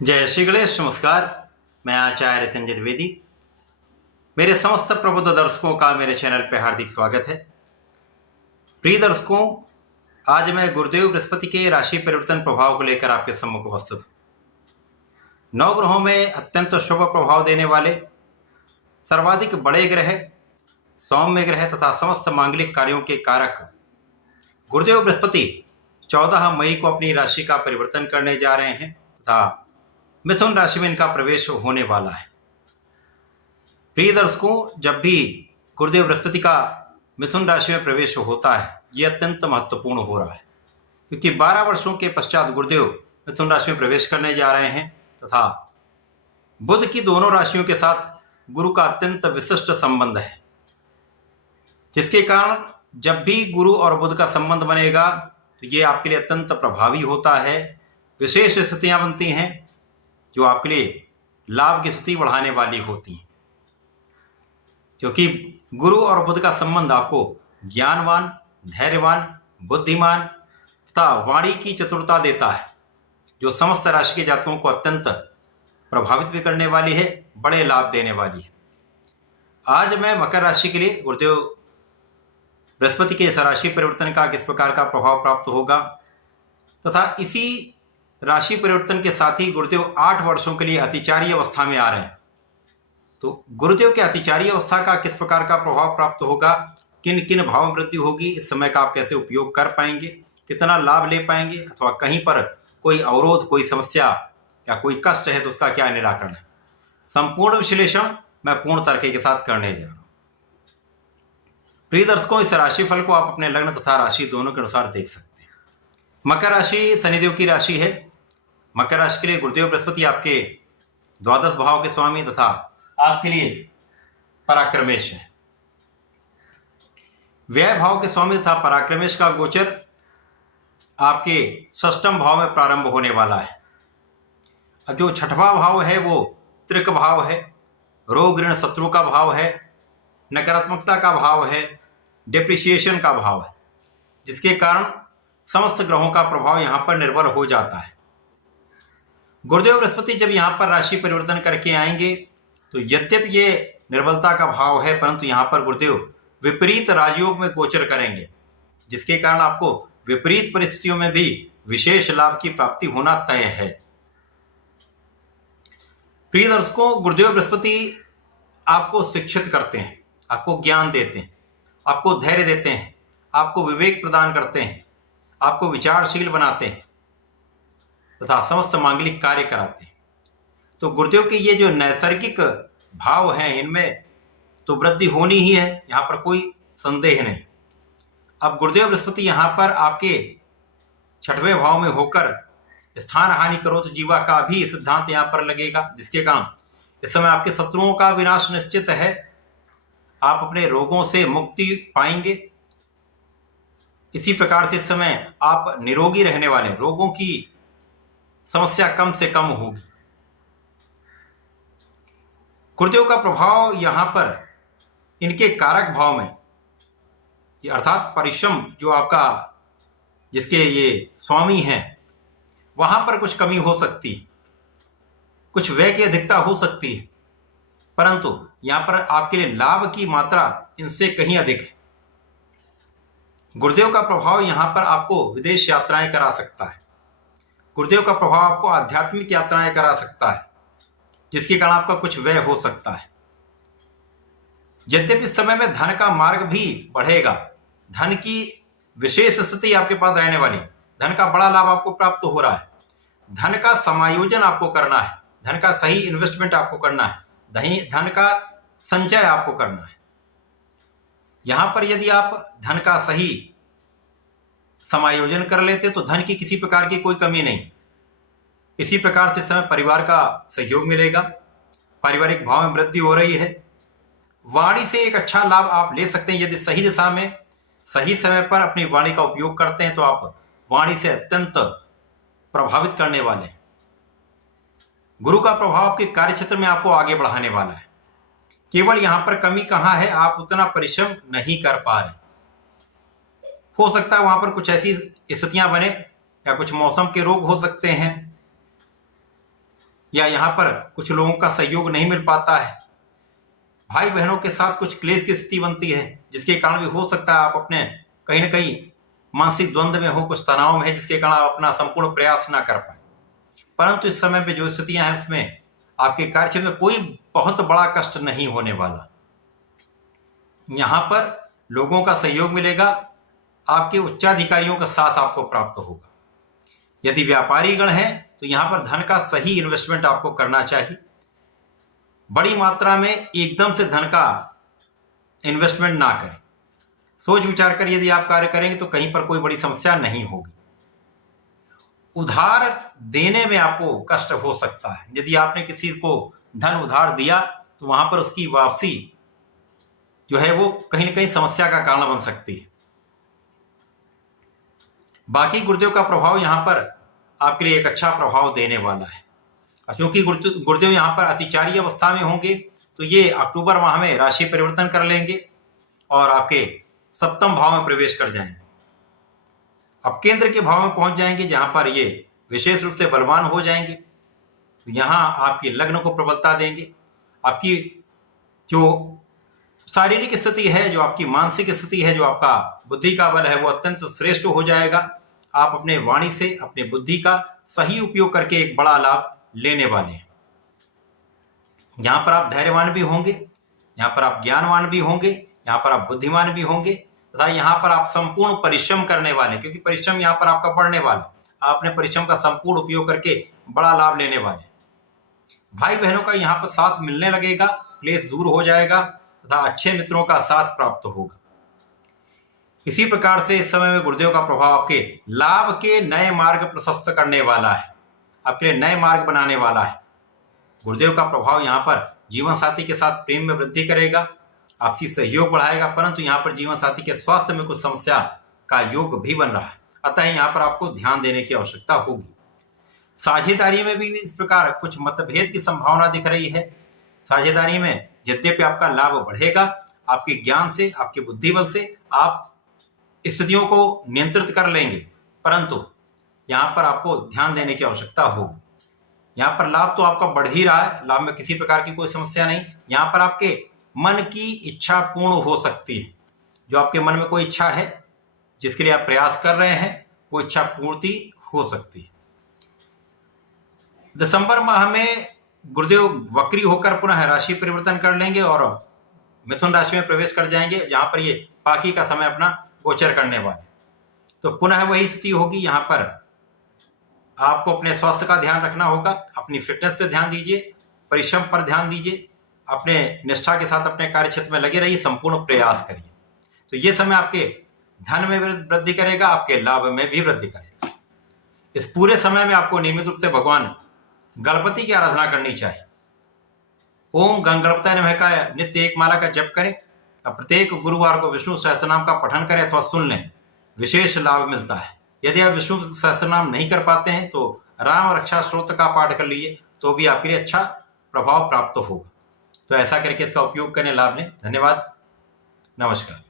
जय श्री गणेश। नमस्कार। मैं आचार्य संजय द्विवेदी। मेरे समस्त प्रबुद्ध दर्शकों का मेरे चैनल पे हार्दिक स्वागत है। प्रिय दर्शकों, आज मैं गुरुदेव बृहस्पति के राशि परिवर्तन प्रभाव को लेकर आपके सम्मुख उपस्थित हूं। 9 ग्रहों में अत्यंत शुभ प्रभाव देने वाले सर्वाधिक बड़े ग्रह, सौम्य ग्रह तथा समस्त मांगलिक कार्यों के कारक गुरुदेव बृहस्पति 14 मई को अपनी राशि का परिवर्तन करने जा रहे हैं तथा मिथुन राशि में इनका प्रवेश होने वाला है। प्रिय दर्शकों, जब भी गुरुदेव बृहस्पति का मिथुन राशि में प्रवेश होता है, यह अत्यंत महत्वपूर्ण हो रहा है क्योंकि 12 वर्षों के पश्चात गुरुदेव मिथुन राशि में प्रवेश करने जा रहे हैं तथा बुध की दोनों राशियों के साथ गुरु का अत्यंत विशिष्ट संबंध है, जिसके कारण जब भी गुरु और बुध का संबंध बनेगा तो ये आपके लिए अत्यंत प्रभावी होता है। विशेष स्थितियां बनती हैं जो आपके लिए लाभ की स्थिति बढ़ाने वाली होती हैं, क्योंकि गुरु और बुध का संबंध आपको ज्ञानवान, धैर्यवान, बुद्धिमान तथा वाणी की चतुरता देता है, जो समस्त राशि के जातकों को अत्यंत प्रभावित भी करने वाली है, बड़े लाभ देने वाली है। आज मैं मकर राशि के लिए गुरुदेव बृहस्पति के इस राशि परिवर्तन का किस प्रकार का प्रभाव प्राप्त होगा तथा इसी राशि परिवर्तन के साथ ही गुरुदेव 8 वर्षों के लिए अतिचारी अवस्था में आ रहे हैं। तो गुरुदेव के अतिचारी अवस्था का किस प्रकार का प्रभाव प्राप्त होगा, किन किन भाव में वृद्धि होगी, इस समय का आप कैसे उपयोग कर पाएंगे, कितना लाभ ले पाएंगे अथवा कहीं पर कोई अवरोध, कोई समस्या या कोई कष्ट है तो उसका क्या निराकरण है, संपूर्ण विश्लेषण मैं पूर्ण तरीके के साथ करने जा रहा हूं। प्रिय दर्शकों, इस राशिफल को आप अपने लग्न तथा राशि दोनों के अनुसार देख सकते हैं। मकर राशि शनिदेव की राशि है। मकर राशि के लिए गुरुदेव बृहस्पति आपके द्वादश भाव के स्वामी तथा आपके लिए पराक्रमेश है। व्यय भाव के स्वामी तथा पराक्रमेश का गोचर आपके षष्ठम भाव में प्रारंभ होने वाला है। अब जो छठवां भाव है वो त्रिक भाव है, रोग ऋण शत्रु का भाव है, नकारात्मकता का भाव है, डिप्रिसिएशन का भाव है, जिसके कारण समस्त ग्रहों का प्रभाव यहां पर निर्बल हो जाता है। गुरुदेव बृहस्पति जब यहां पर राशि परिवर्तन करके आएंगे तो यद्यपि ये निर्बलता का भाव है, परंतु यहां पर गुरुदेव विपरीत राजयोग में गोचर करेंगे, जिसके कारण आपको विपरीत परिस्थितियों में भी विशेष लाभ की प्राप्ति होना तय है। प्रिय दर्शकों, गुरुदेव बृहस्पति आपको शिक्षित करते हैं, आपको ज्ञान देते हैं, आपको धैर्य देते हैं, आपको विवेक प्रदान करते हैं, आपको विचारशील बनाते हैं तथा समस्त मांगलिक कार्य कराते हैं। तो गुरुदेव के ये जो नैसर्गिक भाव हैं, इनमें तो वृद्धि होनी ही है, यहां पर कोई संदेह नहीं। अब गुरुदेव बृहस्पति यहां पर आपके 6वें भाव में होकर स्थान हानि करोत जीवा का भी सिद्धांत यहां पर लगेगा, जिसके कारण इस समय आपके शत्रुओं का विनाश निश्चित है। आप अपने रोगों से मुक्ति पाएंगे। इसी प्रकार से इस समय आप निरोगी रहने वाले हैं, रोगों की समस्या कम से कम होगी। गुरुदेव का प्रभाव यहां पर इनके कारक भाव में, अर्थात परिश्रम जो आपका जिसके ये स्वामी हैं, वहां पर कुछ कमी हो सकती है, कुछ व्यय की अधिकता हो सकती है, परंतु यहां पर आपके लिए लाभ की मात्रा इनसे कहीं अधिक है। गुरुदेव का प्रभाव यहां पर आपको विदेश यात्राएं करा सकता है। गुरुदेव का प्रभाव आपको आध्यात्मिक यात्राएं करा सकता है, जिसके कारण आपका कुछ व्यय हो सकता है। यद्यपि इस समय में धन का मार्ग भी बढ़ेगा, धन की विशेष स्थिति आपके पास रहने वाली, धन का बड़ा लाभ आपको प्राप्त हो रहा है। धन का समायोजन आपको करना है, धन का सही इन्वेस्टमेंट आपको करना है, धन का संचय आपको करना है। यहां पर यदि आप धन का सही समायोजन कर लेते तो धन की किसी प्रकार की कोई कमी नहीं। इसी प्रकार से समय परिवार का सहयोग मिलेगा, पारिवारिक भाव में वृद्धि हो रही है। वाणी से एक अच्छा लाभ आप ले सकते हैं यदि सही दिशा में सही समय पर अपनी वाणी का उपयोग करते हैं, तो आप वाणी से अत्यंत प्रभावित करने वाले हैं। गुरु का प्रभाव आपके कार्य क्षेत्र में आपको आगे बढ़ाने वाला है। केवल यहां पर कमी कहां है, आप उतना परिश्रम नहीं कर पा रहे। हो सकता है वहां पर कुछ ऐसी स्थितियां बने या कुछ मौसम के रोग हो सकते हैं, या यहाँ पर कुछ लोगों का सहयोग नहीं मिल पाता है, भाई बहनों के साथ कुछ क्लेश की स्थिति बनती है, जिसके कारण भी हो सकता है आप अपने कहीं ना कहीं मानसिक द्वंद्व में हो, कुछ तनाव में है, जिसके कारण आप अपना संपूर्ण प्रयास ना कर पाए। परंतु इस समय पे जो स्थितियां हैं उसमें आपके कार्यक्षेत्र में कोई बहुत बड़ा कष्ट नहीं होने वाला। यहां पर लोगों का सहयोग मिलेगा, आपके उच्चाधिकारियों का साथ आपको प्राप्त होगा। यदि व्यापारी गण हैं तो यहां पर धन का सही इन्वेस्टमेंट आपको करना चाहिए। बड़ी मात्रा में एकदम से धन का इन्वेस्टमेंट ना करें, सोच विचार कर यदि आप कार्य करेंगे तो कहीं पर कोई बड़ी समस्या नहीं होगी। उधार देने में आपको कष्ट हो सकता है। यदि आपने किसी को धन उधार दिया तो वहां पर उसकी वापसी जो है वो कहीं ना कहीं समस्या का कारण बन सकती है। बाकी गुरुदेव का प्रभाव यहां पर आपके लिए एक अच्छा प्रभाव देने वाला है। क्योंकि गुरुदेव यहां पर अतिचारी अवस्था में होंगे तो ये अक्टूबर माह में राशि परिवर्तन कर लेंगे और आपके सप्तम भाव में प्रवेश कर जाएंगे। अब केंद्र के भाव में पहुंच जाएंगे जहां पर ये विशेष रूप से बलवान हो जाएंगे। तो यहां आपकी लग्न को प्रबलता देंगे। आपकी जो शारीरिक स्थिति है, जो आपकी मानसिक स्थिति है, जो आपका बुद्धि का बल है, वो अत्यंत श्रेष्ठ हो जाएगा। आप अपने वाणी से अपने बुद्धि का सही उपयोग करके एक बड़ा लाभ लेने वाले हैं। यहां पर आप धैर्यवान भी होंगे, यहां पर आप ज्ञानवान भी होंगे, यहां पर आप बुद्धिमान भी होंगे तथा यहां पर आप संपूर्ण परिश्रम करने वाले, क्योंकि परिश्रम यहां पर आपका बढ़ने वाला। आपने परिश्रम का संपूर्ण उपयोग करके बड़ा लाभ लेने वाले। भाई बहनों का यहां पर साथ मिलने लगेगा, क्लेश दूर हो जाएगा तथा अच्छे मित्रों का साथ प्राप्त होगा। इसी प्रकार से इस समय में गुरुदेव का प्रभाव आपके लाभ के नए मार्ग प्रशस्त करने वाला है, आपके लिए नए मार्ग बनाने वाला है। गुरुदेव का प्रभाव यहाँ पर जीवन साथी के साथ प्रेम में वृद्धि करेगा, आपसी सहयोग बढ़ाएगा, परंतु यहाँ पर जीवन साथी के स्वास्थ्य में कुछ समस्या का योग भी बन रहा है, अतः यहाँ पर आपको ध्यान देने की आवश्यकता होगी। साझेदारी में भी इस प्रकार कुछ मतभेद की संभावना दिख रही है। साझेदारी में यद्यपि आपका लाभ बढ़ेगा, आपके ज्ञान से, आपके बुद्धि बल से आप स्थितियों को नियंत्रित कर लेंगे, परंतु यहाँ पर आपको ध्यान देने की आवश्यकता होगी। यहाँ पर लाभ तो आपका बढ़ ही रहा है, लाभ में किसी प्रकार की कोई समस्या नहीं। यहाँ पर आपके मन की इच्छा पूर्ण हो सकती है। जो आपके मन में कोई इच्छा है जिसके लिए आप प्रयास कर रहे हैं, वो इच्छा पूर्ति हो सकती है। दिसंबर माह में गुरुदेव वक्री होकर पुनः राशि परिवर्तन कर लेंगे और मिथुन राशि में प्रवेश कर जाएंगे, जहां पर ये बाकी का समय अपना गोचर करने वाले। तो पुनः वही स्थिति होगी। यहाँ पर आपको अपने स्वास्थ्य का ध्यान रखना होगा, अपनी फिटनेस पे ध्यान दीजिए, परिश्रम पर ध्यान दीजिए, अपने निष्ठा के साथ अपने कार्य क्षेत्र में लगे रहिए, संपूर्ण प्रयास करिए। तो ये समय आपके धन में वृद्धि करेगा, आपके लाभ में भी वृद्धि करेगा। इस पूरे समय में आपको नियमित रूप से भगवान गणपति की आराधना करनी चाहिए। ओम गण गणपताय नमः का नित्य एक माला का जप करें। प्रत्येक गुरुवार को विष्णु सहस्त्रनाम का पठन करें अथवा सुन लें, विशेष लाभ मिलता है। यदि आप विष्णु सहस्त्रनाम नहीं कर पाते हैं तो राम रक्षा स्तोत्र का पाठ कर लीजिए, तो भी आपके लिए अच्छा प्रभाव प्राप्त होगा। तो ऐसा करके इसका उपयोग करने लाभ लें। धन्यवाद, नमस्कार।